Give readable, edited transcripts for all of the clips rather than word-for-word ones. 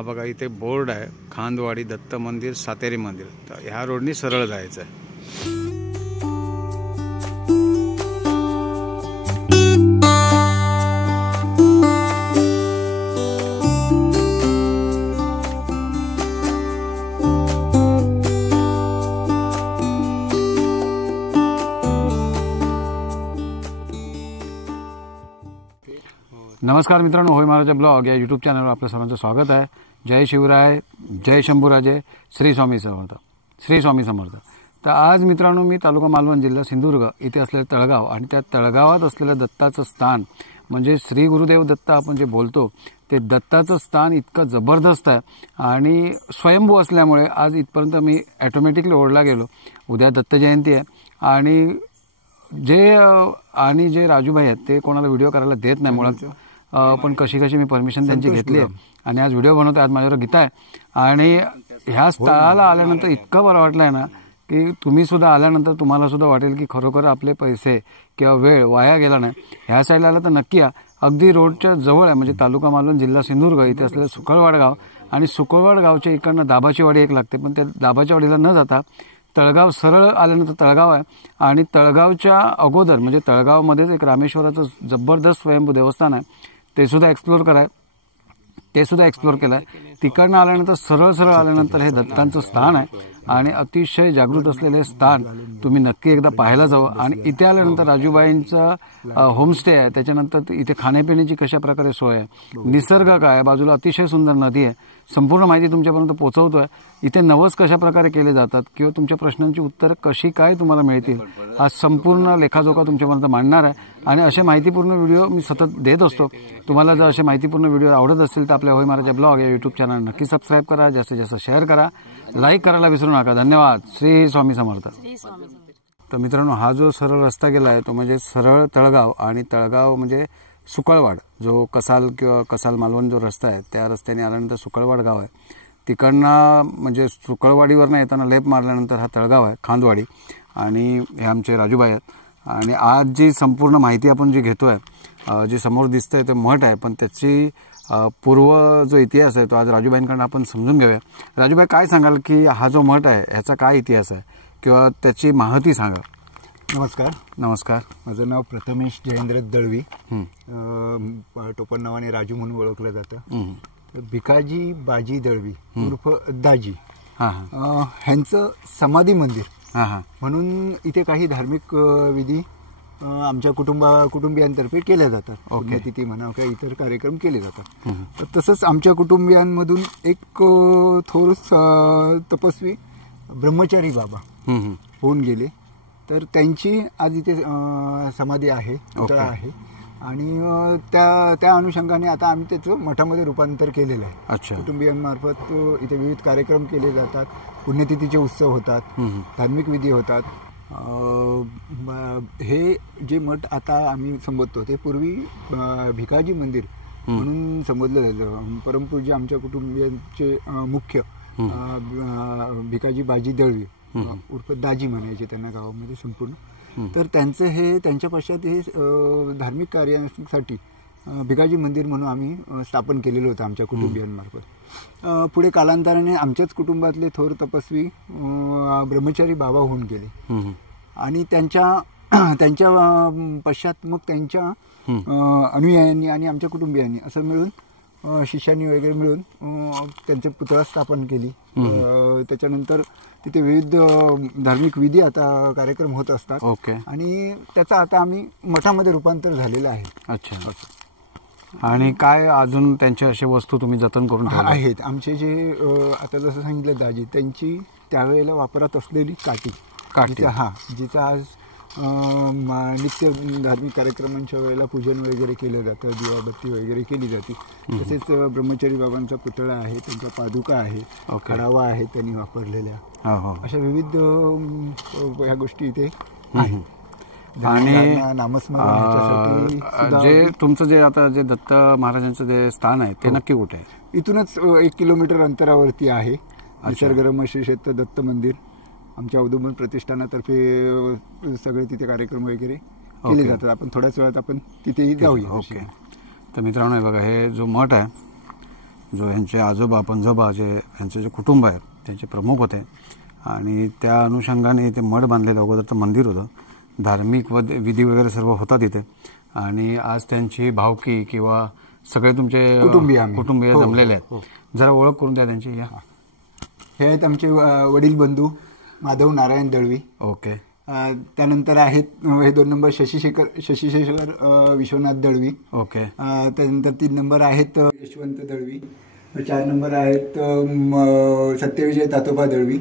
हा बघा इथे बोर्ड आहे, खांदवाडी दत्त मंदिर सातेरी मंदिर. तर ह्या रोडनी सरळ जायचं आहे. नमस्कार मित्रांनो, होय महाराजा ब्लॉग या यूट्यूब चॅनलवर आपल्या सर्वांचं स्वागत आहे. जय शिवराय, जय शंभूराजे, श्री स्वामी समर्थ, श्री स्वामी समर्थ. तर आज मित्रांनो मी तालुका मालवण, जिल्हा सिंधुदुर्ग इथे असलेलं तळगाव आणि त्या तळगावात असलेलं दत्ताचं स्थान म्हणजे श्री गुरुदेव दत्त आपण जे बोलतो ते दत्ताचं स्थान इतकं जबरदस्त आहे आणि स्वयंभू असल्यामुळे आज इथपर्यंत मी ऑटोमॅटिकली ओढला गेलो. उद्या दत्त जयंती आहे आणि जे राजूभाई आहेत ते कोणाला व्हिडिओ करायला देत नाही मुळात, पण कशी मी परमिशन त्यांची घेतली आहे आणि आज व्हिडिओ बनवतो. आज माझ्यावर गीता आहे आणि ह्या स्थळाला आल्यानंतर इतकं बरं वाटलं आहे ना की तुम्ही सुद्धा आल्यानंतर तुम्हाला सुद्धा वाटेल की खरोखर आपले पैसे किंवा वेळ वाया गेला नाही. ह्या साईडला आला तर नक्की या. अगदी रोडच्या जवळ आहे, म्हणजे तालुका मालवण, जिल्हा सिंधुदुर्ग इथे असलेलं सुकळवाड गाव आणि सुकळवाड गावच्या इकडनं दाबाची वाडी एक लागते, पण त्या दाबाच्या वाडीला न जाता तळगाव सरळ आल्यानंतर तळगाव आहे आणि तळगावच्या अगोदर म्हणजे तळगावमध्येच एक रामेश्वराचं जबरदस्त स्वयंभू देवस्थान आहे, ते सुद्धा एक्सप्लोर केलं आहे. तिकडनं आल्यानंतर सरळ आल्यानंतर हे दत्तांचं स्थान आहे आणि अतिशय जागृत असलेले स्थान तुम्ही नक्की एकदा पाहायला जावं. आणि इथे आल्यानंतर राजूबाईंचं होमस्टे आहे, त्याच्यानंतर इथे खाण्यापिण्याची कशा प्रकारे सोय आहे, निसर्ग काय आहे, बाजूला अतिशय सुंदर नदी आहे, संपूर्ण माहिती तुमच्यापर्यंत पोहोचवतोय. इथे नवस कशा प्रकारे केले जातात किंवा तुमच्या प्रश्नांची उत्तरं कशी काय तुम्हाला मिळतील हा संपूर्ण लेखाजोखा तुमच्यापर्यंत मांडणार आहे. आणि असे माहितीपूर्ण व्हिडिओ मी सतत देत असतो. तुम्हाला जर असे माहितीपूर्ण व्हिडिओ आवडत असतील तर आपल्या होय महाराजा ब्लॉग या यूट्यूब चॅनल नक्की सबस्क्राईब करा, जास्तीत जास्त शेअर करा, लाईक करायला विसरू नका. धन्यवाद. श्री स्वामी समर्थ. तर मित्रांनो, हा जो सरळ रस्ता गेला आहे तो म्हणजे सरळ तळगाव आणि तळगाव म्हणजे सुकळवाड, जो कसाल किंवा कसाल मालवण जो रस्ता आहे त्या रस्त्याने आल्यानंतर सुकळवाड गाव आहे. तिकडनं म्हणजे सुकळवाडीवरनं येताना लेप मारल्यानंतर हा तळगाव आहे, खांदवाडी. आणि हे आमचे राजूबाई आहेत. आणि आज जी संपूर्ण माहिती आपण जी घेतोय, जे समोर दिसतंय ते मठ आहे, पण त्याची पूर्व जो इतिहास आहे तो आज राजूबाईंकडून आपण समजून घेऊया. राजूबाई, काय सांगाल की हा जो मठ आहे ह्याचा काय इतिहास आहे किंवा त्याची माहिती सांगा. नमस्कार. माझं नाव प्रथमेश जयेंद्र दळवी, टोपण नावाने राजू म्हणून ओळखलं जातं. भिकाजी बाजी दळवी उर्फ दाजी ह्यांचं समाधी मंदिर म्हणून इथे काही धार्मिक विधी आमच्या कुटुंबियांतर्फे केल्या जातात. पुण्यतिथी म्हणा किंवा इतर कार्यक्रम केले जातात. तसंच आमच्या कुटुंबियांमधून एक थोर तपस्वी ब्रह्मचारी बाबा होऊन गेले, तर त्यांची आज इथे समाधी आहे, पुतळा आहे. आणि त्या अनुषंगाने आता आम्ही त्याचं मठामध्ये रूपांतर केलेलं आहे. कुटुंबियांमार्फत इथे विविध कार्यक्रम केले जातात, पुण्यतिथीचे उत्सव होतात, धार्मिक विधी होतात. हे जे मठ आता आम्ही संबोधतो ते पूर्वी भिकाजी मंदिर म्हणून संबोधलं जातं. परमपूज्य आमच्या कुटुंबियांचे मुख्य भिकाजी बाजी दळवी उर्फ दाजी म्हणायचे त्यांना गावामध्ये संपूर्ण. तर त्यांच्या पश्चात हे धार्मिक कार्यासाठी भिकाजी मंदिर म्हणून आम्ही स्थापन केलेलं होतं आमच्या कुटुंबियांमार्फत. पुढे कालांतराने आमच्याच कुटुंबातले थोर तपस्वी ब्रह्मचारी बाबा होऊन गेले आणि त्यांच्या पश्चात मग त्यांच्या अनुयायांनी आणि आमच्या कुटुंबियांनी असं मिळून शिष्यांनी वगैरे मिळून त्यांचे पुतळा स्थापन केली. त्याच्यानंतर तिथे विविध धार्मिक विधी आता कार्यक्रम होत असतात आणि त्याचा आता आम्ही मठामध्ये रूपांतर झालेलं आहे. अच्छा. आणि काय अजून त्यांच्या अशा वस्तू तुम्ही जतन करून आहेत आमचे जे आता जसं सांगितलं दाजी, त्यांची त्यावेळेला वापरात असलेली काठी जिचा आज नित्य धार्मिक कार्यक्रमांच्या वेळेला पूजन वगैरे केलं जातं, दिवाबत्ती वगैरे केली जाते. तसेच ब्रह्मचारी बाबांचा पुतळा आहे, त्यांच्या पादुका आहे, खडावा आहे त्यांनी वापरलेल्या, अशा विविध ह्या गोष्टी इथे आहेत. आणि जे तुमचं जे आता जे दत्त महाराजांचं जे स्थान आहे ते नक्की कुठे आहे? इथूनच 1 किलोमीटर अंतरावरती आहे निसर्गरम्य श्री क्षेत्र दत्त मंदिर. आमच्या औदुंबर प्रतिष्ठानातर्फे सगळे तिथे कार्यक्रम वगैरे केले जातात. आपण थोड्याच वेळात आपण तिथेही जाऊया. तर मित्रांनो, बघा हे जो मठ आहे जो यांचे आजोबा पंजोबा जे यांचे जे कुटुंब आहे त्यांचे प्रमुख होते आणि त्या अनुषंगाने इथे मठ बांधलेलं अगोदरचं मंदिर होतं. धार्मिक विधी वगैरे सर्व होतात इथे आणि आज त्यांची भावकी किंवा सगळे तुमचे कुटुंबीय जमलेले आहेत. जरा ओळख करून द्या त्यांची. या हे आहेत आमचे वडील बंधू माधव नारायण दळवी. ओके. त्यानंतर आहेत हे 2 नंबर शशिशेखर विश्वनाथ दळवी. ओके. त्यानंतर 3 नंबर आहेत यशवंत दळवी. 4 नंबर आहेत सत्यविजय तातोबा दळवी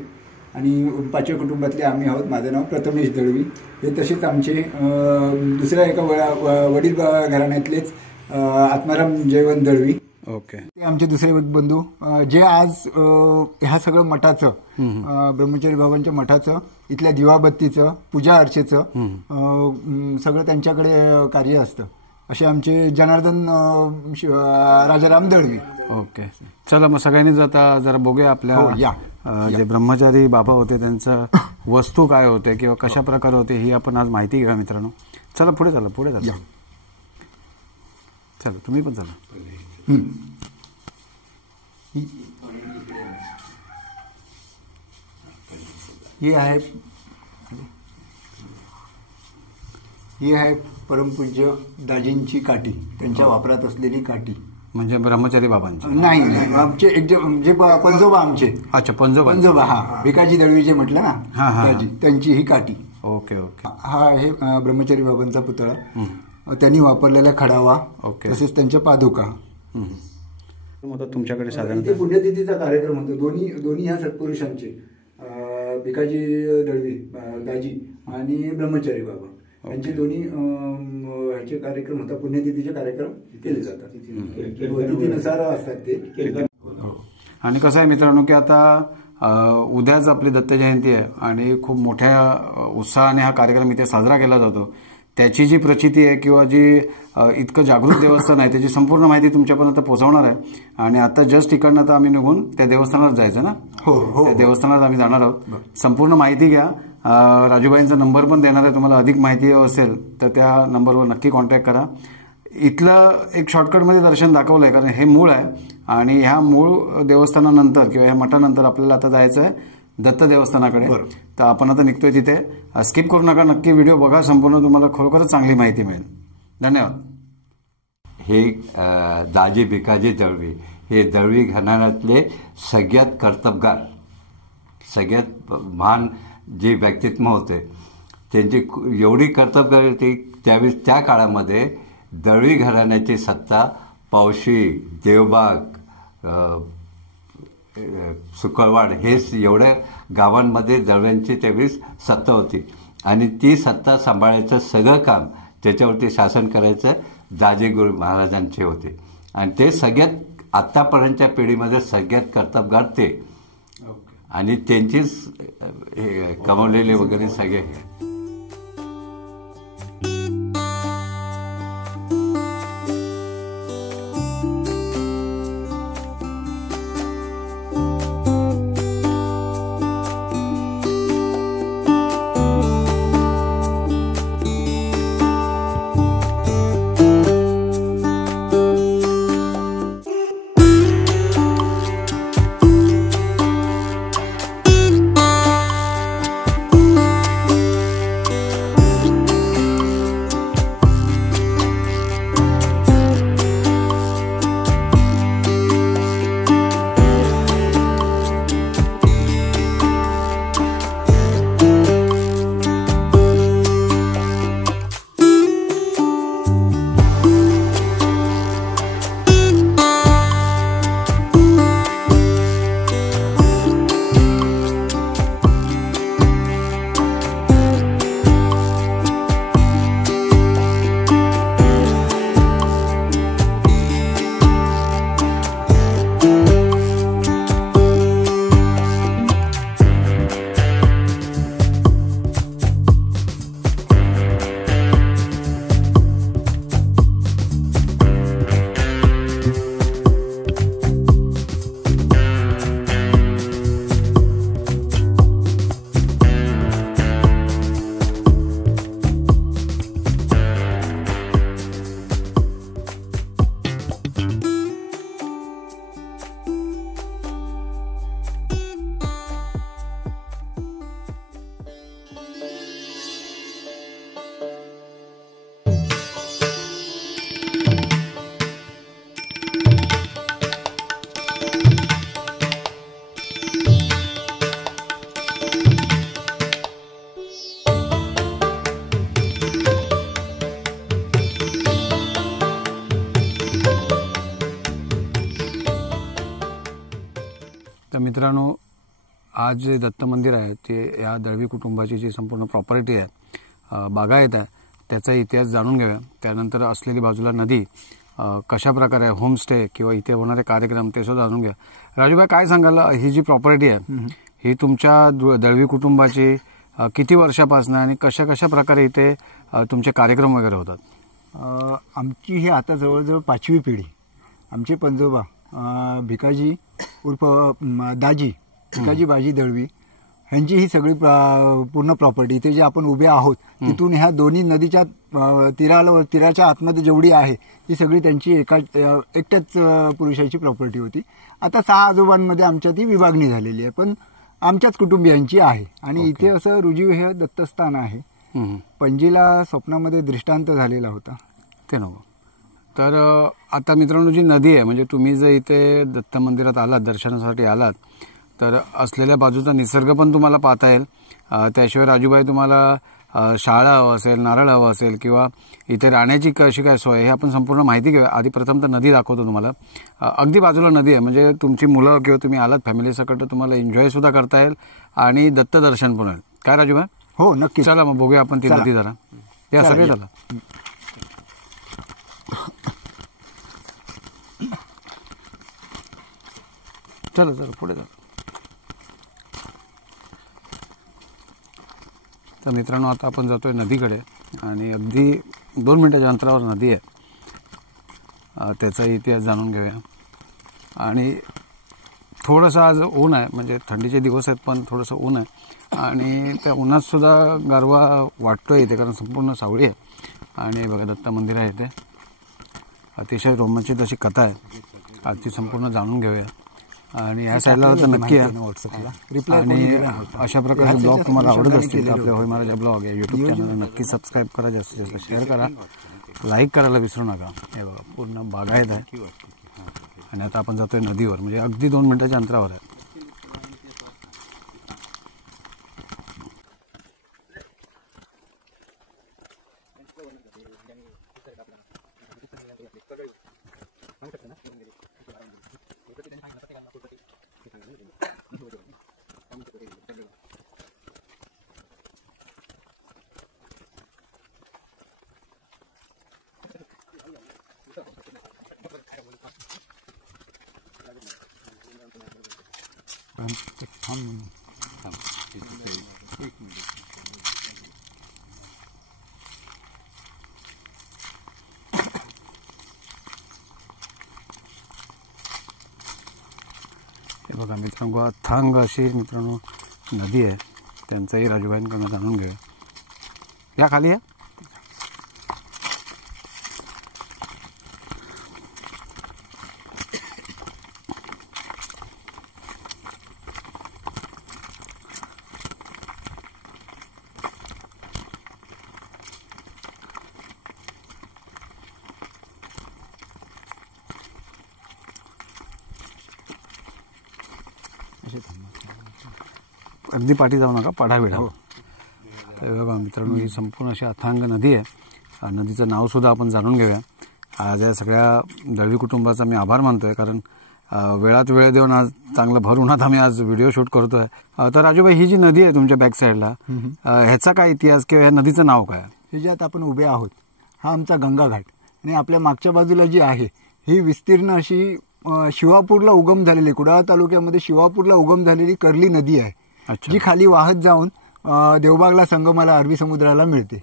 आणि 5व्या कुटुंबातले आम्ही आहोत. माझं नाव प्रथमेश दळवी. हे तसेच आमचे दुसऱ्या एका वडील घराण्यातलेच आत्माराम जयवंत दळवी. ओके. ते आमचे दुसरे बंधू जे आज ह्या सगळं मठाचं ब्रह्मचारी बाबांच्या मठाचं इथल्या दिवाबत्तीचं पूजा अर्चेचं सगळं त्यांच्याकडे कार्य असतं. असे आमचे जनार्दन राजाराम दळवी. ओके. चला मग सगळ्यांनीच आता जरा बघूया आपल्या जे ब्रह्मचारी बाबा होते त्यांचं वस्तू काय होते किंवा कशा प्रकारे होते ही आपण आज माहिती घेऊया मित्रांनो. चला पुढे चला. चला तुम्ही पण चला. ही आहे परमपूज्य दाजींची काठी, त्यांच्या वापरात असलेली काठी. म्हणजे ब्रह्मचारी बाबांची नाही, आमचे एक जे पंजोबा आमचे. अच्छा, पंजोबा. हा, भिकाजी दळवी जे म्हटलं ना दाजी, त्यांची ही काठी. ओके. हा आहे ब्रह्मचारी बाबांचा पुतळा. त्यांनी वापरलेला खडावा. ओके. तसेच त्यांच्या पादुका. तुमच्याकडे साधारण पुण्यतिथीचा कार्यक्रम होतो दोन्ही ह्या सत्पुरुषांचे, भिकाजी दळवी दाजी आणि ब्रह्मचारी बाबा यांचे दोन्ही ह्याचे कार्यक्रम होता. पुण्यतिथीचे कार्यक्रम केले जातात. तिथीनुसार असतात ते. आणि कसं आहे मित्रांनो की आता उद्याच आपली दत्त जयंती आहे आणि खूप मोठ्या उत्साहाने हा कार्यक्रम इथे साजरा केला जातो. त्याची जी प्रचिती आहे किंवा जी इतकं जागृत देवस्थान आहे त्याची संपूर्ण माहिती तुमच्यापर्यंत पोहोचवणार आहे. आणि आता जस्ट इकडनं तर आम्ही निघून त्या देवस्थानात जायचं ना. हो. त्या देवस्थानात आम्ही जाणार आहोत. संपूर्ण माहिती घ्या. राजूबाईंचा नंबर पण देणार आहे. तुम्हाला अधिक माहिती असेल तर त्या नंबरवर नक्की कॉन्टॅक्ट करा. इथलं एक शॉर्टकटमध्ये दर्शन दाखवलं आहे कारण हे मूळ आहे आणि ह्या मूळ देवस्थानानंतर किंवा ह्या मठानंतर आपल्याला आता जायचं आहे दत्त देवस्थानाकडे. तर आपण आता निघतोय तिथे. स्किप करू नका, नक्की व्हिडिओ बघा संपूर्ण. तुम्हाला खरोखरच चांगली माहिती मिळेल. धन्यवाद. हे दाजी भिकाजी दळवी हे दळवी घराण्यातले सगळ्यात कर्तबगार, सगळ्यात महान जे व्यक्तित्व होते. त्यांची एवढी कर्तबगारी होती त्यावेळेस त्या काळामध्ये दळवी घराण्याची सत्ता पावशी, देवबाग, सुकळवाड हे एवढ्या गावांमध्ये दळव्यांची त्यावेळेस सत्ता होती आणि ती सत्ता सांभाळायचं सगळं काम त्याच्यावरती शासन करायचं दाजी गुरु महाराजांचे होते. आणि ते सगळ्यात आत्तापर्यंतच्या पिढीमध्ये सगळ्यात कर्तबगार ते आणि त्यांचीच कमवलेले वगैरे सगळे. मित्रांनो, आज जे दत्त मंदिर आहे ते या दळवी कुटुंबाची जी संपूर्ण प्रॉपर्टी आहे, बागायत आहे, त्याचा इतिहास जाणून घेऊया. त्यानंतर असलेली बाजूला नदी, कशा प्रकारे होमस्टे किंवा इथे होणारे कार्यक्रम ते सुद्धा जाणून घ्या. राजूभाई, काय सांगाल, ही जी प्रॉपर्टी आहे ही तुमच्या दळवी कुटुंबाची किती वर्षापासून आणि कशा कशा प्रकारे इथे तुमचे कार्यक्रम वगैरे होतात? आमची ही आता जवळजवळ 5वी पिढी. आमचे पंजोबा भिकाजी उर्फ दाजी भिकाजी बाजी दळवी ह्यांची ही सगळी पूर्ण प्रॉपर्टी, इथे जे आपण उभे आहोत तिथून ह्या दोन्ही नदीच्या तीराच्या आतमध्ये जेवढी आहे ती सगळी त्यांची एकट्याच पुरुषाची प्रॉपर्टी होती. आता 6 आजोबांमध्ये आमच्या ती विभागणी झालेली आहे, पण आमच्याच कुटुंबियांची आहे. आणि इथे असं रुजीव हे दत्तस्थान आहे. पणजीला स्वप्नामध्ये दृष्टांत झालेला होता ते नव्हतं. तर आता मित्रांनो, जी नदी आहे, म्हणजे तुम्ही जर इथे दत्त मंदिरात आलात, दर्शनासाठी आलात, तर असलेल्या बाजूचा निसर्ग पण तुम्हाला पाहता येईल. त्याशिवाय राजूभाई, तुम्हाला शाळा हवं असेल, नारळ हवं असेल किंवा इथे राहण्याची कशी काय सोय, हे आपण संपूर्ण माहिती घेऊया. आधी प्रथम तर नदी दाखवतो तुम्हाला. अगदी बाजूला नदी आहे, म्हणजे तुमची मुलं किंवा तुम्ही आलात फॅमिलीसकट तर तुम्हाला एन्जॉय सुद्धा करता येईल आणि दत्त दर्शन पण होईल. काय राजूभाई? हो, नक्की. चला मग बघूया आपण ती नदी जरा. या सगळे झालं. चला चला पुढे जा. तर मित्रांनो, आता आपण जातोय नदीकडे आणि अगदी 2 मिनिटाच्या अंतरावर नदी आहे. त्याचा इतिहास जाणून घेऊया. आणि थोडंसं आज ऊन आहे, म्हणजे थंडीचे दिवस आहेत पण थोडंसं ऊन आहे आणि त्या उन्हात सुद्धा गारवा वाटतोय इथे, कारण संपूर्ण सावळी आहे. आणि बघा, दत्त मंदिर आहे इथे. अतिशय रोमांचित अशी कथा आहे, आजची संपूर्ण जाणून घेऊया. आणि ह्या साईडला तर नक्की आहे. आणि अशा प्रकारचे ब्लॉग तुम्हाला आवडत असतील तर आपल्या होय महाराजा ब्लॉग या यूट्यूब चॅनलला नक्की सबस्क्राईब करा, जास्तीत जास्त शेअर करा, लाईक करायला विसरू नका. हे बघा, पूर्ण बागायत आहे. आणि आता आपण जातोय नदीवर, म्हणजे अगदी 2 मिनिटाच्या अंतरावर आहे. हे बघा मित्रांनो, अथांग अशी मित्रांनो नदी आहे. त्यांचाही राजूभाईंकडून जाणून घेऊया. या खाली या. अगदी पाठी जाऊ नका, पडाबिडा. तर बघा मित्रांनो, ही संपूर्ण अशी अथांग नदी आहे. नदीचं नाव सुद्धा आपण जाणून घेऊया. आज या सगळ्या दळवी कुटुंबाचा मी आभार मानतोय, कारण वेळात वेळ देऊन आज चांगलं भर उन्हात आम्ही आज व्हिडिओ शूट करतोय. तर राजूभाई, ही जी नदी आहे तुमच्या बॅक साईडला, ह्याचा काय इतिहास किंवा या नदीचं नाव काय? हे ज्यात आपण उभे आहोत हा आमचा गंगा घाट. आणि आपल्या मागच्या बाजूला जी आहे ही विस्तीर्ण अशी शिवापूरला उगम झालेली, कुडाळ तालुक्यामध्ये शिवापूरला उगम झालेली कर्ली नदी आहे, जी खाली वाहत जाऊन देवबागला संगमाला अरबी समुद्राला मिळते.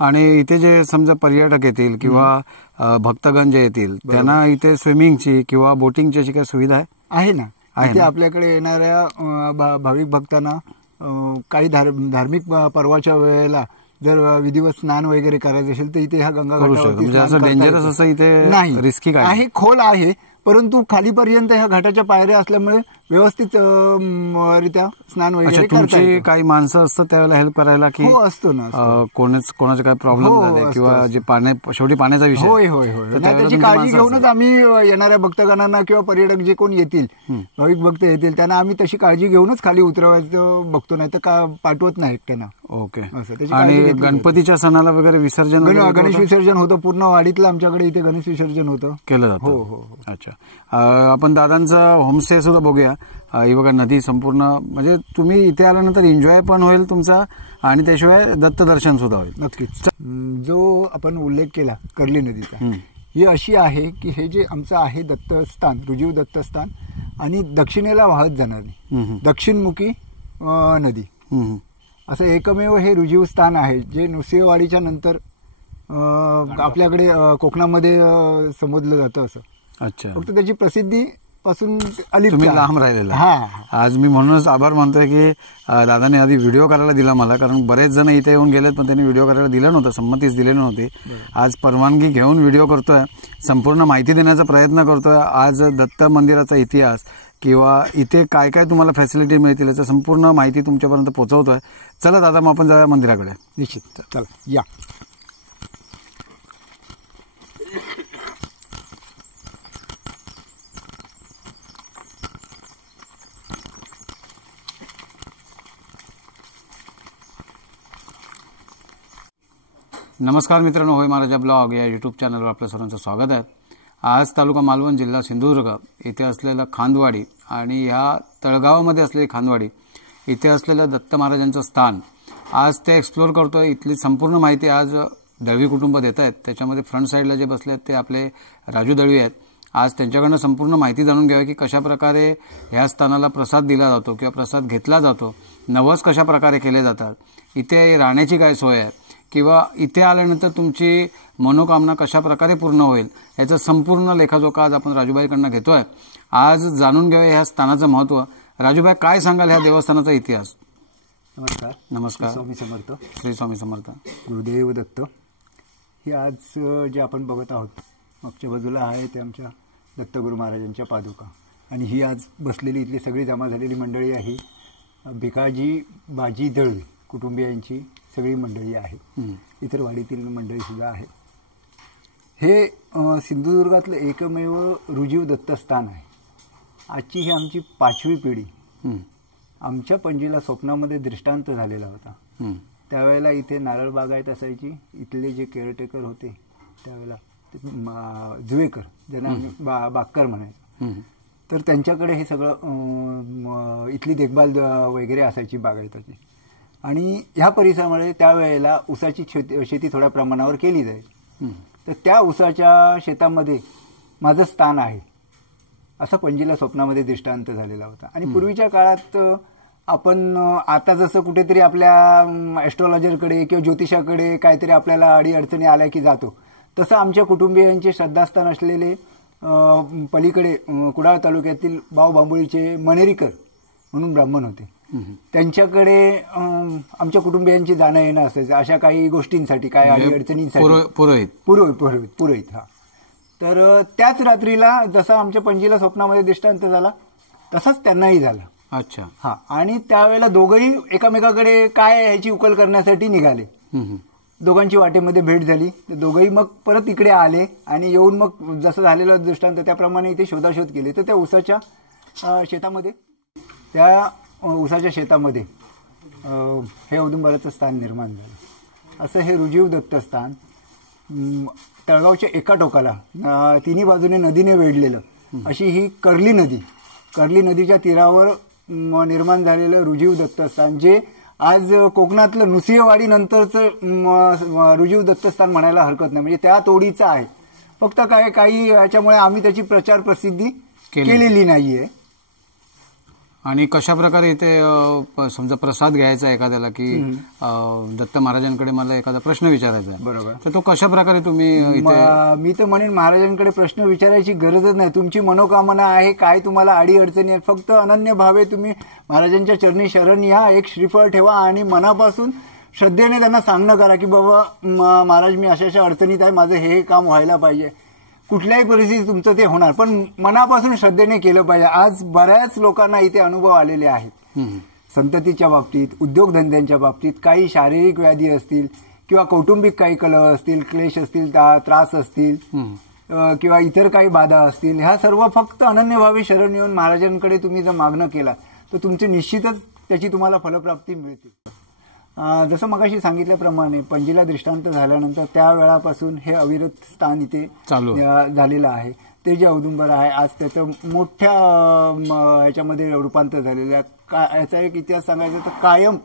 आणि इथे जे समजा पर्यटक येतील किंवा भक्तगण जे येतील त्यांना इथे स्विमिंगची किंवा बोटिंगची अशी काय सुविधा आहे ना? इथे आपल्याकडे येणाऱ्या भाविक भक्तांना काही धार्मिक पर्वाच्या वेळेला जर विधिवत स्नान वगैरे करायचं असेल तर इथे ह्या गंगा घाटावरती डेंजरस असं इथे नाही, रिस्की काय आहे, खोल आहे, परंतु खालीपर्यंत ह्या घाटाच्या पायऱ्या असल्यामुळे व्यवस्थित रित्या स्नान वगैरे तुमची काही माणसं असतात त्यावेळेला हेल्प करायला की? हो, असतो ना. कोणाचे काय प्रॉब्लेम झाले किंवा जे शेवटी पाण्याचा विषय. होय होय होय. त्याची काळजी घेऊनच आम्ही येणाऱ्या भक्तगणांना किंवा पर्यटक जे कोण येतील, भाविक भक्त येतील, त्यांना आम्ही तशी काळजी घेऊनच खाली उतरवायचं बघतो, नाही तर पाठवत नाही त्यांना. ओके. आणि गणपतीच्या सणाला वगैरे विसर्जन? गणेश विसर्जन होतं पूर्ण वाडीतलं, आमच्याकडे इथे गणेश विसर्जन होतं, केलं जातं. हो हो. अच्छा. आपण दादांचा होमस्टे सुद्धा बघूया. ही बघा नदी संपूर्ण, म्हणजे तुम्ही इथे आल्यानंतर एन्जॉय पण होईल तुमचा आणि त्याशिवाय दत्त दर्शन सुद्धा होईल. नक्कीच. जो आपण उल्लेख केला कर्ली नदीचा, ही अशी आहे की हे जे आमचं आहे दत्तस्थान, रुजीव दत्तस्थान, आणि दक्षिणेला वाहत जाणारी दक्षिणमुखी नदी, असं एकमेव हे रुजीव स्थान आहे जे नृसिंहवाडीच्या नंतर आपल्याकडे कोकणामध्ये समजलं जातं असं. अच्छा. फक्त त्याची प्रसिद्धी पासून अलिप्त तुम्ही लांब राहिलेला. आज मी म्हणूनच आभार मानतोय की दादाने आधी व्हिडिओ करायला दिला मला, कारण बरेच जण इथे येऊन गेलेत पण त्यांनी व्हिडिओ करायला दिलं नव्हतं, संमतीच दिली नव्हती. आज परवानगी घेऊन व्हिडिओ करतोय, संपूर्ण माहिती देण्याचा प्रयत्न करतोय. आज दत्त मंदिराचा इतिहास किंवा इथे काय काय तुम्हाला फॅसिलिटी मिळतील याची संपूर्ण माहिती तुमच्यापर्यंत पोहोचवतोय. चला दादा, मग आपण जाऊया मंदिराकडे. निश्चित, चला या. नमस्कार मित्रांनो, होय महाराजा ब्लॉग या यूट्यूब चॅनलवर आपल्या सर्वांचं स्वागत आहे. आज तालुका मालवण, जिल्हा सिंधुदुर्ग इथे असलेलं खांदवाडी आणि ह्या तळगावामध्ये असलेली खांदवाडी इथे असलेलं दत्त महाराजांचं स्थान आज ते एक्सप्लोर करतोय. इथली संपूर्ण माहिती आज दळवी कुटुंब देत आहेत. त्याच्यामध्ये फ्रंट साईडला जे बसले आहेत ते आपले राजू दळवी आहेत. आज त्यांच्याकडनं संपूर्ण माहिती जाणून घ्यावी की कशाप्रकारे ह्या स्थानाला प्रसाद दिला जातो किंवा प्रसाद घेतला जातो, नवस कशा प्रकारे केले जातात, इथे राहण्याची काय सोय आहे किंवा इथे आल्यानंतर तुमची मनोकामना कशा प्रकारे पूर्ण होईल याचं संपूर्ण लेखाजोखा आज आपण राजूबाईकडनं घेतोय. आज जाणून घेऊया ह्या स्थानाचं महत्त्व. राजूबाई, काय सांगाल ह्या देवस्थानाचा इतिहास? नमस्कार. नमस्कार. स्वामी समर्थ. श्री स्वामी समर्थ. गुरुदेव दत्त. हे आज जे आपण बघत आहोत मागच्या बाजूला आहे ते आमच्या दत्तगुरू महाराजांच्या पादुका, आणि ही आज बसलेली इथली सगळी जमा झालेली मंडळी आहे. भिकाजी बाजी दळवी कुटुंबियांची सगळी मंडळी आहे. इतर वाडीतील मंडळी सुद्धा आहे. हे सिंधुदुर्गातलं एकमेव रुजीव दत्तस्थान आहे. आजची ही आमची 5वी पिढी. आमच्या पणजीला स्वप्नामध्ये दृष्टांत झालेला होता. त्यावेळेला इथे नारळ बागायत असायची. इथले जे केअरटेकर होते त्यावेळेला जुवेकर, ज्यांना आम्ही बाक्कर म्हणायचो, तर त्यांच्याकडे हे सगळं इथली देखभाल वगैरे असायची बागायताची. आणि ह्या परिसरामध्ये त्यावेळेला ऊसाची शेती थोड्या प्रमाणावर केली जायची. तर त्या ऊसाच्या शेतामध्ये माझं स्थान आहे असं पणजीला स्वप्नामध्ये दृष्टांत झालेला होता. आणि पूर्वीच्या काळात आपण आता जसं कुठेतरी आपल्या ॲस्ट्रॉलॉजरकडे किंवा ज्योतिषाकडे काहीतरी आपल्याला अडीअडचणी आल्या की जातो, तसं आमच्या कुटुंबियांचे श्रद्धास्थान असलेले पलीकडे कुडाळ तालुक्यातील बाव बांबोळीचे मनेरीकर म्हणून ब्राह्मण होते. त्यांच्याकडे आमच्या कुटुंबियांची जाणं येणं असायचं अशा काही गोष्टींसाठी, काय अडीअडचणींसाठी. पुरोहित. हा. तर त्याच रात्रीला जसा आमच्या पणजीला स्वप्नामध्ये दृष्टांत झाला तसाच त्यांनाही झाला. अच्छा. हा. आणि त्यावेळेला दोघंही एकामेकाकडे काय ह्याची उकल करण्यासाठी निघाले. दोघांची वाटेमध्ये भेट झाली. दोघंही मग परत इकडे आले आणि येऊन मग जसं झालेलं दृष्टांत त्याप्रमाणे इथे शोधाशोध केली. तर त्या ऊसाच्या शेतामध्ये हे औदुंबराचं स्थान निर्माण झालं. असं हे रुजीव दत्तस्थान तळगावच्या एका टोकाला तिन्ही बाजूने नदीने वेढलेलं अशी ही कर्ली नदीच्या तीरावर निर्माण झालेलं रुजीव दत्तस्थान, जे आज कोकणातलं नृसिंहवाडी नंतरचं रुजीव दत्तस्थान म्हणायला हरकत नाही. म्हणजे त्या तोडीचं आहे. फक्त काही याच्यामुळे आम्ही त्याची प्रचार प्रसिद्धी केलेली नाहीये. आणि कशा प्रकारे इथे समजा प्रसाद घ्यायचा एखाद्याला की दत्त महाराजांकडे मला एखादा प्रश्न विचारायचा आहे, बरोबर, तर तो कशा प्रकारे तुम्ही मी तर म्हणेन महाराजांकडे प्रश्न विचारायची गरजच नाही. तुमची मनोकामना आहे, काय तुम्हाला अडीअडचणी आहेत, फक्त अनन्य भावे तुम्ही महाराजांच्या चरणी शरण या, एक श्रीफळ ठेवा आणि मनापासून श्रद्धेने त्यांना सांगणं करा की बाबा महाराज मी अशा अडचणीत आहे, माझं हे काम व्हायला पाहिजे. कुठल्याही परिस्थितीत तुमचं ते होणार, पण मनापासून श्रद्धेने केलं पाहिजे. आज बऱ्याच लोकांना इथे अनुभव आलेले आहेत. संततीच्या बाबतीत, उद्योगधंद्यांच्या बाबतीत, काही शारीरिक व्याधी असतील किंवा कौटुंबिक काही कलह असतील, क्लेश असतील, त्रास असतील किंवा इतर काही बाधा असतील, ह्या सर्व फक्त अनन्यभावी शरण येऊन महाराजांकडे तुम्ही जर मागणं केला तर तुमची निश्चितच त्याची तुम्हाला फलप्राप्ती मिळते. जसं मगाशी सांगितल्याप्रमाणे पणजीला दृष्टांत झाल्यानंतर त्या वेळापासून हे अविरत स्थान इथे झालेलं आहे. ते जे औदुंबर आहे आज त्याचं मोठ्या ह्याच्यामध्ये रूपांतर झालेलं आहे. याचा एक इतिहास सांगायचा तर कायम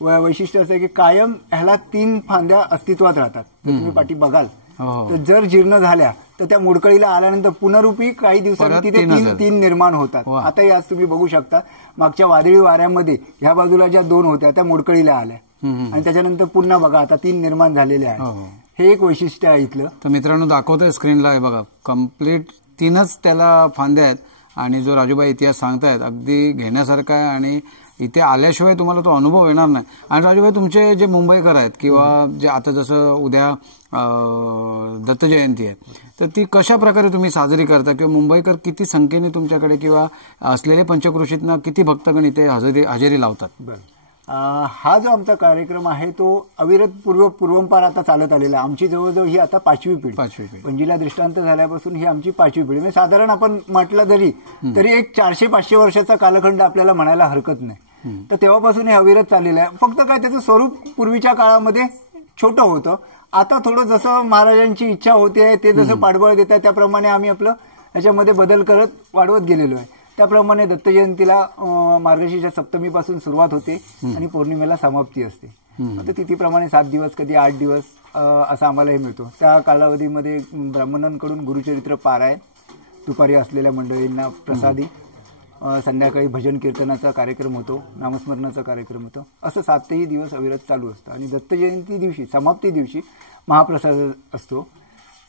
वैशिष्ट्य असं आहे की कायम ह्याला 3 फांद्या अस्तित्वात राहतात. तुम्ही पाठी बघाल तर जर जीर्ण झाल्या तर त्या मुडकळीला आल्यानंतर पुनरुपी काही दिवसांनी तिथे तीन निर्माण होतात. आताही आज तुम्ही बघू शकता मागच्या वादळी वाऱ्यामध्ये ह्या बाजूला ज्या 2 होत्या त्या मुडकळीला आल्या आणि त्याच्यानंतर पुन्हा बघा आता 3 निर्माण झालेले आहेत. हे एक वैशिष्ट्य आहे इथलं. तर मित्रांनो दाखवतोय स्क्रीनला आहे बघा, कम्प्लीट 3च त्याला फांद्या आहेत आणि जो राजूबाई इतिहास सांगतायत अगदी घेण्यासारखा आहे आणि इथे आल्याशिवाय तुम्हाला तो अनुभव येणार नाही. आणि राजूभाई तुमचे जे मुंबईकर आहेत किंवा जे आता जसं उद्या दत्त जयंती आहे तर ती कशा प्रकारे तुम्ही साजरी करता किंवा मुंबईकर किती संख्येने तुमच्याकडे किंवा असलेले पंचक्रोशीतनं किती भक्तगण इथे हजेरी लावतात? बरं, हा जो आमचा कार्यक्रम आहे तो अविरत पूर्वंपार आता चालत आलेला. आमची जवळजवळ ही आता 5वी पिढी. पणजीला दृष्टांत झाल्यापासून ही आमची 5वी पिढी. म्हणजे साधारण आपण म्हटलं तरी एक 400-500 वर्षाचा कालखंड आपल्याला म्हणायला हरकत नाही. तर तेव्हापासून हे अविरत चाललेलं आहे. फक्त काय त्याचं स्वरूप पूर्वीच्या काळामध्ये छोटं होतं. आता थोडं जसं महाराजांची इच्छा होते ते जसं पाठबळ देत आहे त्याप्रमाणे आम्ही आपलं याच्यामध्ये बदल करत वाढवत गेलेलो आहे. त्याप्रमाणे दत्त जयंतीला मार्गशीर्ष सप्तमीपासून सुरुवात होते आणि पौर्णिमेला समाप्ती असते. आता तिथीप्रमाणे 7 दिवस कधी 8 दिवस असा आम्हाला हे मिळतो. त्या कालावधीमध्ये ब्राह्मणांकडून गुरुचरित्र पारायण, दुपारी असलेल्या मंडळींना प्रसादी, संध्याकाळी भजन कीर्तनाचा कार्यक्रम होतो, नामस्मरणाचा कार्यक्रम होतो. असं 7ही दिवस अविरत चालू असतं आणि दत्त जयंती दिवशी समाप्ती दिवशी महाप्रसाद असतो.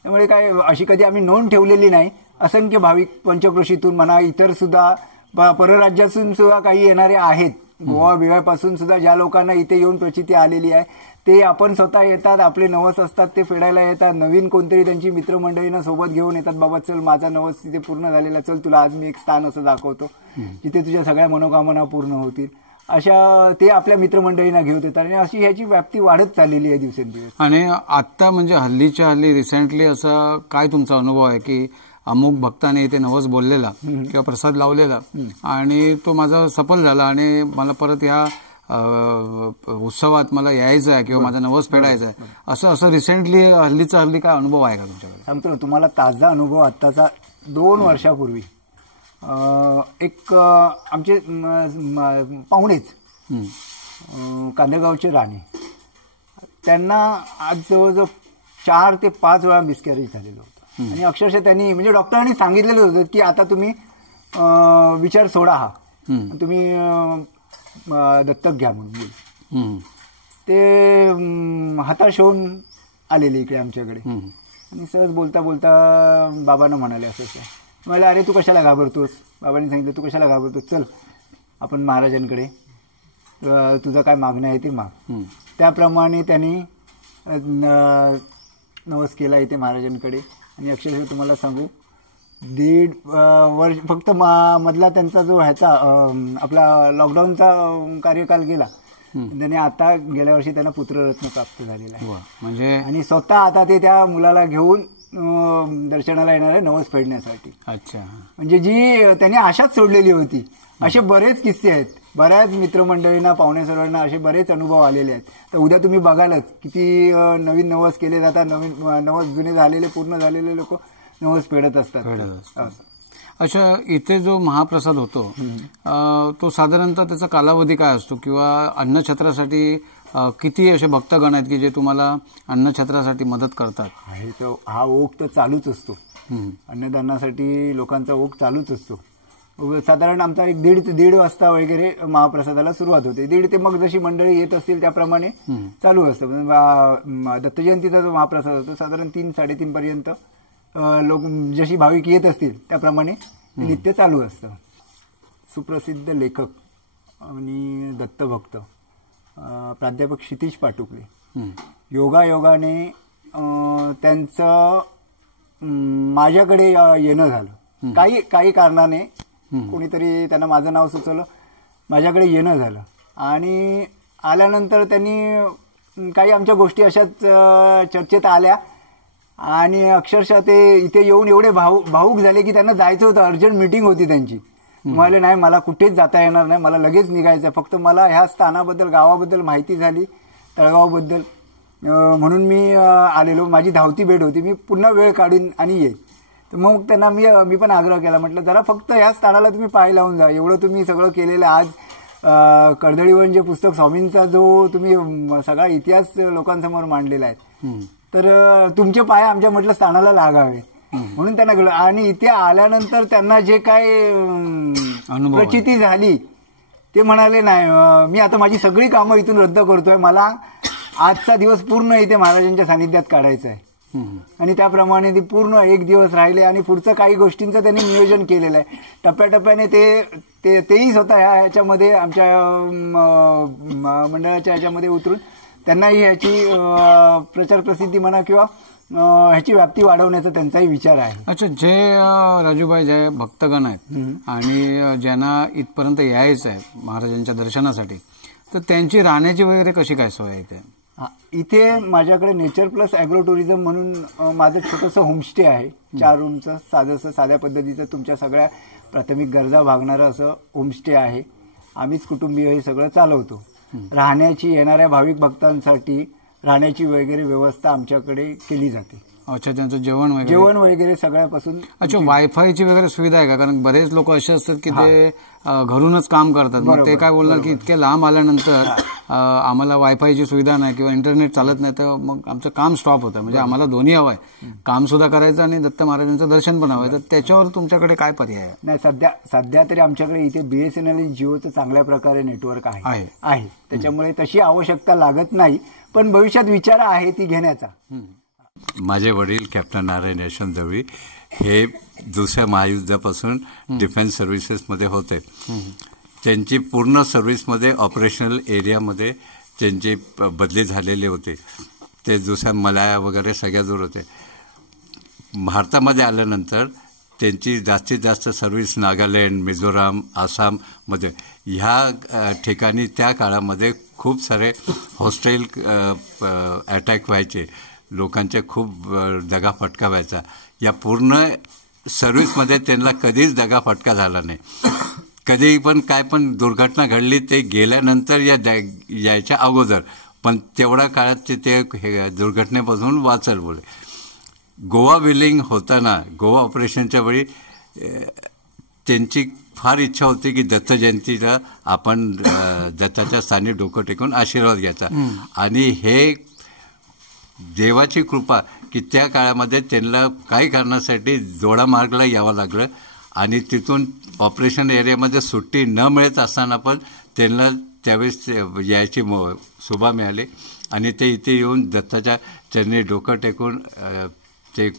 त्यामुळे काय अशी कधी आम्ही नोंद ठेवलेली नाही. असंख्य भाविक पंचक्रोशीतून म्हणा इतर सुद्धा परराज्यातून सुद्धा काही येणारे आहेत. गोवा बिवापासून सुद्धा ज्या लोकांना इथे येऊन प्रचिती आलेली आहे ते आपण स्वतः येतात, आपले नवस असतात ते फेडायला येतात. नवीन कोणतरी त्यांची मित्रमंडळींना सोबत घेऊन येतात. बाबा चल माझा नवस तिथे पूर्ण झालेला, चल तुला आज मी एक स्थान असं दाखवतो जिथे तुझ्या सगळ्या मनोकामना पूर्ण होतील. अशा ते आपल्या मित्रमंडळींना घेऊन येतात आणि अशी ह्याची व्याप्ती वाढत चाललेली आहे दिवसेंदिवस. आणि आता म्हणजे हल्लीच्या हल्ली रिसेंटली असा काय तुमचा अनुभव आहे की अमुक भक्ताने इथे नवस बोललेला किंवा प्रसाद लावलेला आणि तो माझा सफल झाला आणि मला परत ह्या उत्सवात मला यायचं आहे किंवा माझा नवस फेडायचा आहे, असं रिसेंटली हल्ली काय अनुभव आहे का तुमच्याकडे? सांगतो ना तुम्हाला ताजा अनुभव. आत्ताचा 2 वर्षापूर्वी एक आमचे पाहुणेच कांदळगावचे राणे, त्यांना आज जवळजवळ 4 ते 5 वेळा मिसकॅरेज झालेलं होतं आणि अक्षरशः त्यांनी म्हणजे डॉक्टरांनी सांगितलेलं होतं की आता तुम्ही विचार सोडा, हा तुम्ही दत्तक घ्या म्हणून. ते हताश होऊन आलेले इकडे आमच्याकडे आणि सहज बोलता बोलता बाबांना म्हणाले असं मला, अरे तू कशाला घाबरतोस? बाबांनी सांगितलं तू कशाला घाबरतोस, चल आपण महाराजांकडे तुझं काय मागणं आहे ते माग. त्याप्रमाणे त्यांनी नवस केला इथे महाराजांकडे आणि अक्षरशः तुम्हाला सांगू 1.5 वर्ष फक्त मधला त्यांचा जो ह्याचा आपला लॉकडाऊनचा कार्यकाल गेला. त्याने आता गेल्या वर्षी त्यांना पुत्ररत्न प्राप्त झालेला आहे म्हणजे आणि स्वतः आता ते त्या मुलाला घेऊन दर्शनाला येणार आहे नवस फेडण्यासाठी. अच्छा, म्हणजे जी त्यांनी आशाच सोडलेली होती. असे बरेच किस्से आहेत. बऱ्याच मित्रमंडळींना पाहुणे सर्वांना असे बरेच अनुभव आलेले आहेत. तर उद्या तुम्ही बघालच किती नवीन नवस केले जातात. नवीन नवस जुने झालेले पूर्ण झालेले लोक नवस फेडत असतात. अच्छा, इथे जो महाप्रसाद होतो तो साधारणतः त्याचा कालावधी काय असतो किंवा अन्नछत्रासाठी किती असे भक्तगण आहेत की जे तुम्हाला अन्नछत्रासाठी मदत करतात? हा ओघ तर चालूच असतो. अन्नदानासाठी लोकांचा ओघ चालूच असतो. साधारण आमचा एक 1:30 वाजता वगैरे महाप्रसादाला सुरुवात होते. 1:30 ते मग जशी मंडळी येत असतील त्याप्रमाणे चालू असतं. दत्त जयंतीचा जो महाप्रसाद होतो साधारण 3-3:30 पर्यंत लोक जशी भाविक येत असतील त्याप्रमाणे नित्य चालू असतं. सुप्रसिद्ध लेखक आणि दत्तभक्त प्राध्यापक क्षितिज पाटुकले योगायोगाने त्यांचं माझ्याकडे येणं झालं. काही कारणाने कोणीतरी त्यांना माझं नाव सुचवलं, माझ्याकडे येणं झालं आणि आल्यानंतर त्यांनी काही आमच्या गोष्टी अशाच चर्चेत आल्या आणि अक्षरशः ते इथे येऊन एवढे भावूक झाले की त्यांना जायचं होतं. अर्जंट मीटिंग होती त्यांची. म्हणाले नाही मला कुठेच जाता येणार नाही, मला लगेच निघायचं, फक्त मला ह्या स्थानाबद्दल गावाबद्दल माहिती झाली, तळगावबद्दल, म्हणून मी आलेलो. माझी धावती भेट होती, मी पुन्हा वेळ काढून आणि येईल. तर मग त्यांना मी पण आग्रह केला, म्हटलं जरा फक्त ह्या स्थानाला तुम्ही पाय लावून जा, एवढं तुम्ही सगळं केलेलं आज कर्दळीवन जे पुस्तक स्वामींचा जो तुम्ही सगळा इतिहास लोकांसमोर मांडलेला आहे, तर तुमचे पाय आमच्या म्हटलं स्थानाला लागावे म्हणून त्यांना गेलो. आणि इथे आल्यानंतर त्यांना जे काय प्रचिती झाली ते म्हणाले, नाही मी आता माझी सगळी कामं इथून रद्द करतोय, मला आजचा दिवस पूर्ण इथे महाराजांच्या सानिध्यात काढायचा आहे. आणि त्याप्रमाणे ती पूर्ण एक दिवस राहिले आणि पुढचं काही गोष्टींचं त्यांनी नियोजन केलेलं आहे. टप्प्याटप्प्याने तेही स्वतः ह्याच्यामध्ये आमच्या मंडळाच्या ह्याच्यामध्ये उतरून त्यांनाही ह्याची प्रचार प्रसिद्धी म्हणा किंवा ह्याची व्याप्ती वाढवण्याचा त्यांचाही विचार आहे. अच्छा, जे राजूभाई जे भक्तगण आहेत आणि ज्यांना इथपर्यंत यायचं आहे महाराजांच्या दर्शनासाठी, तर त्यांची राहण्याची वगैरे कशी काय सोय आहे इथे? इथे माझ्याकडे नेचर प्लस ॲग्रो टुरिझम म्हणून माझं छोटंसं होमस्टे आहे, 4 रूमचं साध्या पद्धतीचं तुमच्या सगळ्या प्राथमिक गरजा भागणारं असं होमस्टे आहे. आम्हीच कुटुंबीय हे सगळं चालवतो. राहण्याची येणाऱ्या भाविक भक्तांसाठी राहण्याची वगैरे व्यवस्था आमच्याकडे केली जाते. अच्छा, त्यांचं जेवण वगैरे सगळ्यापासून. अच्छा, वायफायची वगैरे सुविधा आहे का? कारण बरेच लोक असे असतात की ते घरूनच काम करतात, मग ते काय बोलणार की इतके लांब आल्यानंतर आम्हाला वायफायची सुविधा नाही किंवा इंटरनेट चालत नाही, तर मग आमचं काम स्टॉप होतं. म्हणजे आम्हाला दोन्ही हवं आहे, काम सुद्धा करायचं आणि दत्त महाराजांचं दर्शन पण हवं आहे. तर त्याच्यावर तुमच्याकडे काय पर्याय आहे? नाही, सध्या तरी आमच्याकडे इथे BSNL आणि जिओचं चांगल्या प्रकारे नेटवर्क आहे, त्याच्यामुळे तशी आवश्यकता लागत नाही. पण भविष्यात विचार आहे ती घेण्याचा. माझे वडील कॅप्टन नारायण यशवंत दळवी हे दुसऱ्या महायुद्धापासून डिफेन्स सर्व्हिसेसमध्ये होते. त्यांची पूर्ण सर्व्हिसमध्ये ऑपरेशनल एरियामध्ये त्यांची बदली झालेली होते. ते दुसऱ्या मलाया वगैरे सगळ्या दूर होते. भारतामध्ये आल्यानंतर त्यांची जास्तीत जास्त सर्व्हिस नागालँड, मिझोराम, आसाममध्ये ह्या ठिकाणी त्या काळामध्ये खूप सारे हॉस्टाईल अटॅक व्हायचे, लोकांचे खूप दगाफटका व्हायचा. या पूर्ण सर्व्हिसमध्ये त्यांना कधीच दगाफटका झाला नाही. कधी पण काय पण दुर्घटना घडली ते गेल्यानंतर यायच्या अगोदर, पण तेवढ्या काळात ते दुर्घटनेपासून वाचल बोले. गोवा विलिंग होताना, गोवा ऑपरेशनच्या वेळी त्यांची फार इच्छा होती की दत्त जयंतीला आपण दत्ताच्या स्थानी डोकं टेकून आशीर्वाद घ्यायचा. आणि हे देवाची कृपा की त्या काळामध्ये त्यांना काही कारणासाठी जोडामार्गला यावं लागलं आणि तिथून ऑपरेशन एरियामध्ये सुट्टी न मिळत असताना पण त्यांना त्यावेळेस यायची शोभा मिळाली आणि ते इथे येऊन दत्ताच्या चरणी डोकं टेकून ते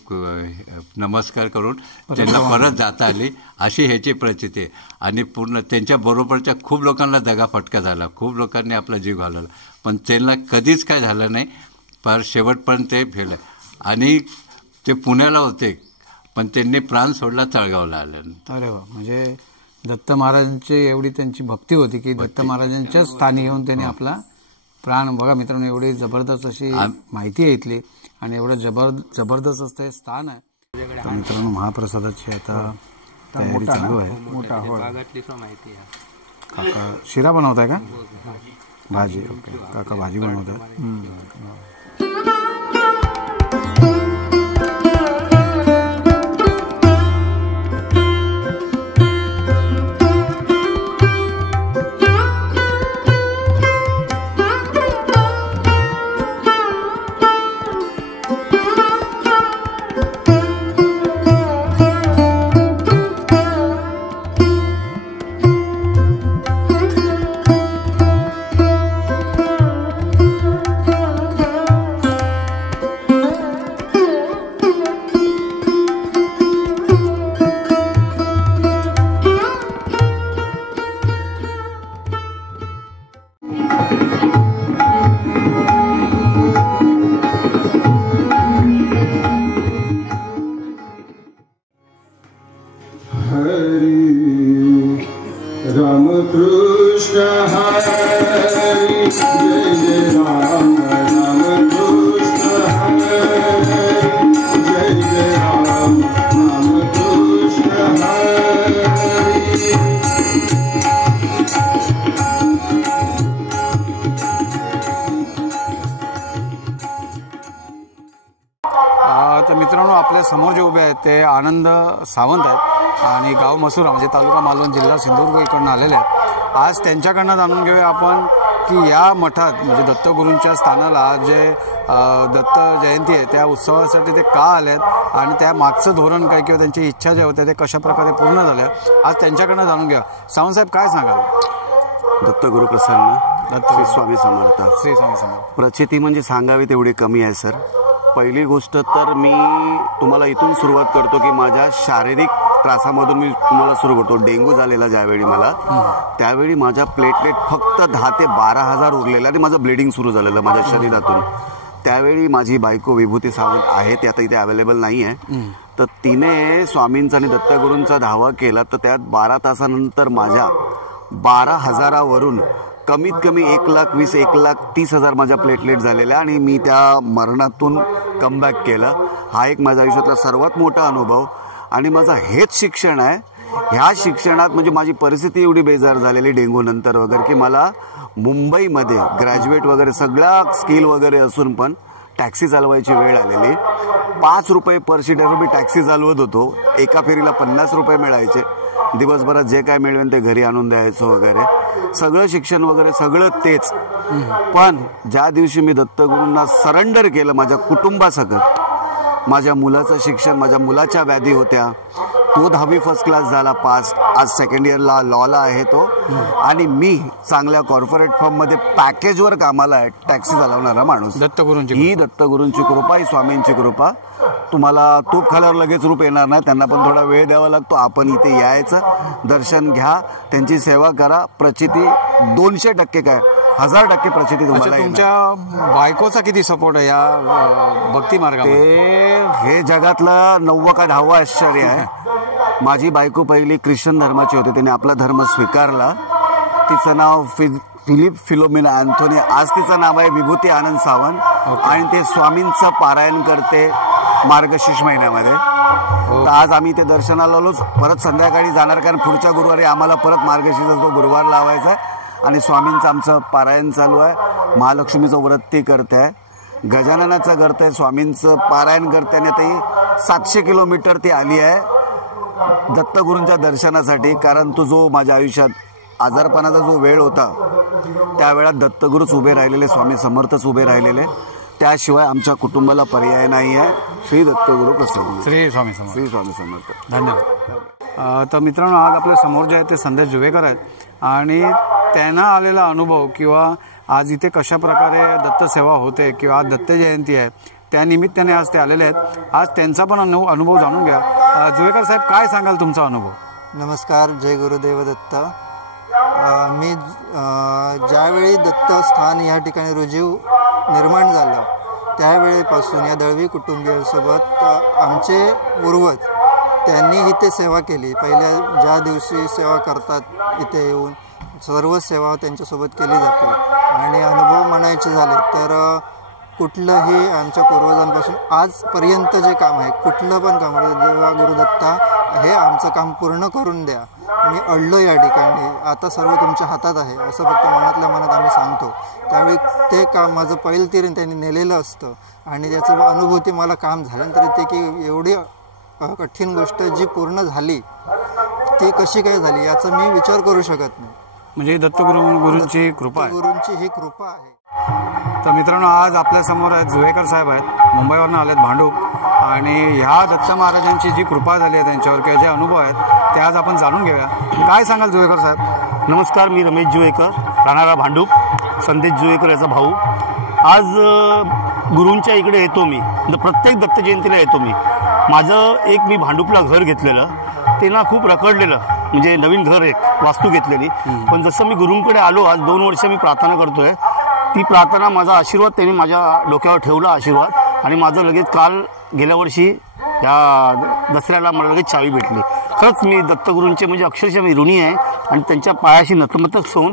नमस्कार करून त्यांना परत जाता आली, अशी ह्याची प्रचिती आहे. आणि पूर्ण त्यांच्या बरोबरच्या खूप लोकांना दगाफटका झाला, खूप लोकांनी आपला जीव घालवला, पण त्यांना कधीच काय झालं नाही. फार शेवटपर्यंत ते फेल. आणि ते पुण्याला होते पण त्यांनी प्राण सोडला तळगावला आल्यानंतर. अरे वा, म्हणजे दत्त महाराजांची एवढी त्यांची भक्ती होती की दत्त महाराजांच्या स्थानी येऊन त्यांनी आपला प्राण. बघा मित्रांनो, एवढी जबरदस्त अशी माहिती आहे इथली आणि एवढं जबरदस्त असं हे स्थान आहे. तर मित्रांनो, महाप्रसादाची आता तयारी चालू आहे. काका शिरा बनवताय का? भाजी. ओके, काका भाजी बनवताय. तर मित्रांनो, आपल्या समोर जे उभे आहेत ते आनंद सावंत आहेत आणि गाव मसुरा म्हणजे तालुका मालवण जिल्हा सिंधुदुर्ग इकडनं आलेले आहेत. आज त्यांच्याकडनं जाणून घेऊया आपण की या मठात म्हणजे दत्तगुरूंच्या स्थानाला आज जे दत्त जयंती आहे त्या उत्सवासाठी ते का आले आहेत आणि त्या मागचं धोरण काय किंवा त्यांची इच्छा ज्या होत्या ते कशा प्रकारे पूर्ण झाल्या आज त्यांच्याकडनं जाणून घ्या. सावंतसाहेब काय सांगाल? दत्तगुरु प्रसन्न, श्री स्वामी समर्थ. श्री स्वामी समर्थ. प्रचिती म्हणजे सांगावी तेवढी कमी आहे सर. पहिली गोष्ट तर मी तुम्हाला इथून सुरुवात करतो की माझ्या शारीरिक त्रासामधून मी तुम्हाला सुरू करतो. डेंग्यू झालेला ज्यावेळी मला, त्यावेळी माझ्या प्लेटलेट फक्त 10 ते 12,000 उरलेलं आणि माझं ब्लिडिंग सुरू झालेलं माझ्या शरीरातून. त्यावेळी माझी बायको विभूती सावंत आहे, ती आता इथे अवेलेबल नाही आहे, तर तिने स्वामींचा आणि दत्तगुरूंचा धावा केला. तर त्यात 12 तासानंतर माझ्या 12,000वरून कमीत कमी 1,20,000 1,30,000 माझ्या प्लेटलेट झालेल्या आणि मी त्या मरणातून कमबॅक केलं. हा एक माझ्या आयुष्यातला सर्वात मोठा अनुभव आणि माझं हेच शिक्षण आहे. ह्या शिक्षणात म्हणजे माझी परिस्थिती एवढी बेजार झालेली डेंग्यू नंतर वगैरे की मला मुंबईमध्ये ग्रॅज्युएट वगैरे सगळ्या स्किल वगैरे असून पण टॅक्सी चालवायची वेळ आलेली. 5 रुपये पर सीटर मी टॅक्सी चालवत होतो. एका फेरीला 50 रुपये मिळायचे. दिवसभरात जे काय मिळवेन ते घरी आणून द्यायचं वगैरे, सगळं शिक्षण वगैरे सगळं तेच. पण ज्या दिवशी मी दत्तगुरूंना सरेंडर केलं माझ्या कुटुंबासकट, माझ्या मुलाचं शिक्षण, माझ्या मुलाच्या व्याधी होत्या, तो 10वी फर्स्ट क्लास झाला पास, आज सेकंड इयरला लॉला आहे तो, आणि मी चांगल्या कॉर्पोरेट फर्ममध्ये पॅकेजवर कामाला आहे, टॅक्सी चालवणारा माणूस. दत्तगुरूंची ही दत्तगुरूंची कृपा, ही स्वामींची कृपा. तुम्हाला तूप खाल्यावर लगेच रूप येणार नाही, त्यांना पण थोडा वेळ द्यावा लागतो. आपण इथे यायचं, दर्शन घ्या, त्यांची सेवा करा. प्रचिती 200% काय 1000% प्रचिती तुम्हाला. तुमच्या बायकोचा किती सपोर्ट आहे या भक्ती मार्गामध्ये? हे जगातलं 9वं का 10वं आश्चर्य आहे. माझी बायको पहिली ख्रिश्चन धर्माची होती, तिने आपला धर्म स्वीकारला. तिचं नाव फिलिप फिलोमिना अँथोनी, आज तिचं नाव आहे विभूती आनंद सावंत. आणि ते स्वामींचं पारायण करते मार्गशीर्ष महिन्यामध्ये. तर आज आम्ही ते दर्शनाला आलोच, परत संध्याकाळी जाणार कारण पुढच्या गुरुवारी आम्हाला परत मार्गशीर्षचा तो गुरुवार लावायचा आहे. आणि स्वामींचं आमचं पारायण चालू आहे. महालक्ष्मीचं व्रत ती करते, गजाननाचं करते, स्वामींचं पारायण करते. आणि आता ही 700 किलोमीटर ती आली आहे दत्तगुरूंच्या दर्शनासाठी. कारण तो जो माझ्या आयुष्यात आजारपणाचा जो वेळ होता त्या वेळात दत्तगुरूच उभे राहिलेले, स्वामी समर्थच उभे राहिलेले. त्याशिवाय आमच्या कुटुंबाला पर्याय नाही आहे. श्री दत्तगुरू प्रसन्न. श्री स्वामी समर्थ. श्री स्वामी समर्थ. धन्यवाद. तर मित्रांनो, आज आपल्या समोर जे आहेत ते संदेश जुवेकर आहेत आणि त्यांना आलेला अनुभव किंवा आज इथे कशा प्रकारे दत्तसेवा होते किंवा आज दत्त जयंती आहे त्या निमित्ताने आज ते आलेले आहेत. आज त्यांचा पण अनुभव जाणून घ्या. जुवेकर साहेब, काय सांगाल तुमचा अनुभव? नमस्कार, जय गुरुदेव दत्त. मी ज्यावेळी दत्तस्थान या ठिकाणी रुजीव निर्माण झालं त्यावेळीपासून या दळवी कुटुंबियांसोबत आमचे पूर्वज त्यांनी इथे सेवा केली. पहिल्या ज्या दिवशी सेवा करतात इथे येऊन सर्व सेवा त्यांच्यासोबत केली जाते. आणि अनुभव म्हणायचे झाले तर कुठलंही आमच्या पूर्वजांपासून आजपर्यंत जे काम आहे, कुठलं पण काम, देवा गुरुदत्ता हे आमचं काम पूर्ण करून द्या, मी अडलो या ठिकाणी, आता सर्व तुमच्या हातात आहे असं फक्त मनातल्या मनात आम्ही सांगतो. त्यावेळी ते काम माझं पैलतीर त्यांनी नेलेलं असतं आणि त्याचं अनुभूती मला काम झाल्यानंतर येते की एवढी कठीण गोष्ट जी पूर्ण झाली ती कशी काय झाली याचा मी विचार करू शकत नाही. म्हणजे दत्तगुरूंची कृपा आहे. गुरूंची ही कृपा आहे. तर मित्रांनो, आज आपल्यासमोर आहेत जुवेकर साहेब आहेत, मुंबईवरून आलेत भांडूप. आणि ह्या दत्त महाराजांची जी कृपा झाली आहे त्यांच्यावर किंवा जे अनुभव आहेत ते आज आपण जाणून घेऊया. काय सांगाल जुवेकर साहेब? नमस्कार, मी रमेश जुवेकर, राहणारा भांडूप, संदेश जुवेकर याचा भाऊ. आज गुरूंच्या इकडे येतो मी, प्रत्येक दत्त जयंतीला येतो मी. माझं एक मी भांडूपला घर घेतलेलं, ते ना खूप रखडलेलं, म्हणजे नवीन घर एक वास्तू घेतलेली. पण जसं मी गुरूंकडे आलो, आज 2 वर्ष मी प्रार्थना करतोय, ती प्रार्थना, माझा आशीर्वाद त्यांनी माझ्या डोक्यावर ठेवला आशीर्वाद. आणि माझं लगेच काल गेल्या वर्षी या दसऱ्याला मला लगेच चावी भेटली. खरंच मी दत्तगुरूंचे म्हणजे अक्षरशः मी ऋणी आहे आणि त्यांच्या पायाशी नतमस्तक होऊन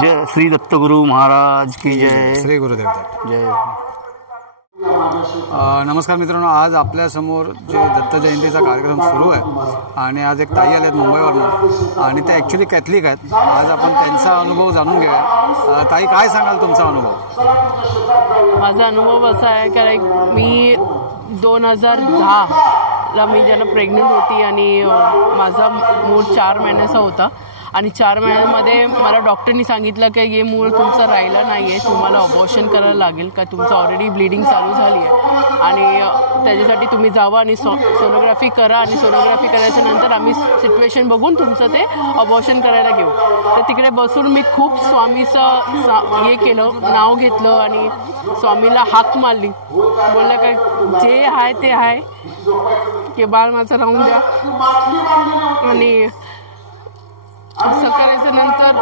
जय श्री दत्तगुरू महाराज की जय. श्री गुरुदेव जय. नमस्कार मित्रांनो, आज आपल्यासमोर जे दत्त जयंतीचा कार्यक्रम सुरू आहे आणि आज एक ताई आल्या आहेत मुंबईवरून आणि त्या ॲक्च्युली कॅथलिक आहेत. आज आपण त्यांचा अनुभव जाणून घेऊया. ताई, काय सांगाल तुमचा अनुभव? माझा अनुभव असा आहे की मी 2010 महिन्याला मी ज्याला प्रेग्नंट होती आणि माझा मूल 4 महिन्याचा होता आणि 4 महिन्यांमध्ये मला डॉक्टरनी सांगितलं की हे मूळ तुमचं राहिलं नाही आहे, तुम्हाला अबॉर्शन करायला लागेल का तुमचं ऑलरेडी ब्लिडिंग चालू झाली आहे आणि त्याच्यासाठी तुम्ही जावा आणि सोनोग्राफी करा आणि सोनोग्राफी करायच्या नंतर आम्ही सिच्युएशन बघून तुमचं ते अबॉर्शन करायला घेऊ. तर तिकडे बसून मी खूप स्वामीचं हे केलं, नाव घेतलं आणि स्वामीला हाक मारली, बोललं काय जे आहे ते आहे की बाळ माझं राहून द्या. आणि असं करायचं नंतर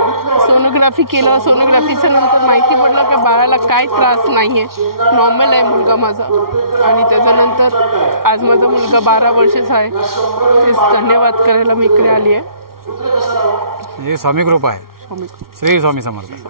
सोनोग्राफी केलं. सोनोग्राफीच्या नंतर माहिती पडलं की बाळाला काय त्रास नाही आहे, नॉर्मल आहे मुलगा माझा. आणि त्याच्यानंतर आज माझा मुलगा 12 वर्षाचा आहे. तेच धन्यवाद करायला मी इकडे आली आहे. हे स्वामी कृपा आहे. श्री स्वामी समर्थ.